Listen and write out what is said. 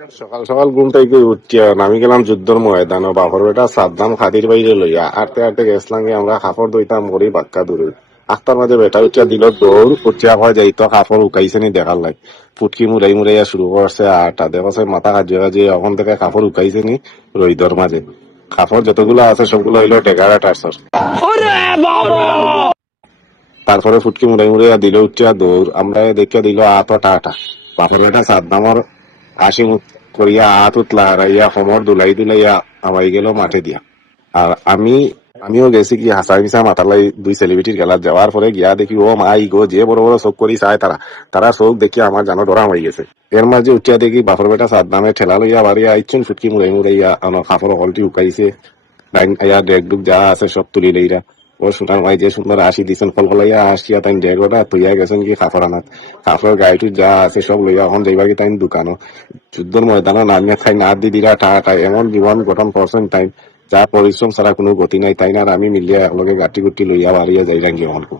সকাল সকাল ঘুম থেকে উঠিয়া নামি গেলাম যুদ্ধর ময়দান ও বাপর বেটা সাদ্দাম খাতির বাইরে লইয়া আটতে আটতে গেছিলাম গিয়ে আমরা কাপড় দইতাম করি বাক্কা দূরে আখতার মাঝে বেটা উঠিয়া দিল দৌড় উঠিয়া হয় যাইতো কাপড় উকাইছে নি দেখার লাই ফুটকি মুড়াই মুড়াইয়া শুরু করছে আটা দেখছে মাথা কাজিয়া কাজিয়ে এখন থেকে কাপড় উকাইছে নি রইদর মাঝে কাপড় যতগুলো আছে সবগুলো হইলো টেকারা টার্সর তারপরে ফুটকি মুড়াই মুড়াইয়া দিল উঠিয়া দৌড় আমরা দেখিয়া দিল আত টাটা বাপর বেটা সাদ্দামর হাসি মুখ করিয়া হাত উতলা হারাইয়া কোমর দুলাই দুলাইয়া আমাই গেল মাঠে দিয়া। আর আমিও গেছি কি হাসা মিশা মাতালাই দুই সেলিব্রিটির খেলা যাওয়ার পরে গিয়া দেখি ও মাই গো যে বড় বড় চোখ করি চায় তারা চোখ দেখি আমার জানো ডরা হয়ে গেছে। এর মাঝে উঠিয়া দেখি বাপর বেটা সাদ্দামে ঠেলা লইয়া বাড়িয়া আইছুন ফুটকি মুড়াই মুড়াইয়া কাপড় হলটি উকাইছে ডেক ডুক যা আছে সব তুলি লইরা ও সুনার ভাই যে সুন্দর হাসি দিছেন ফলফলাইয়া আসিয়া তাই ডেগোটা তুইয়া গেছেন কি কাপড় আনাত কাপড় গাড়িটু যা আছে সব লইয়া এখন যাইবার কি তাই দোকানও যুদ্ধর ময়দানে নামিয়া খাই না দি দিরা টাকা এমন জীবন গঠন করছেন তাই যা পরিশ্রম ছাড়া কোনো গতি নাই তাই না আর আমি মিলিয়া একলগে গাটি গুটি লইয়া বাড়িয়া যাইলাম কি অল্প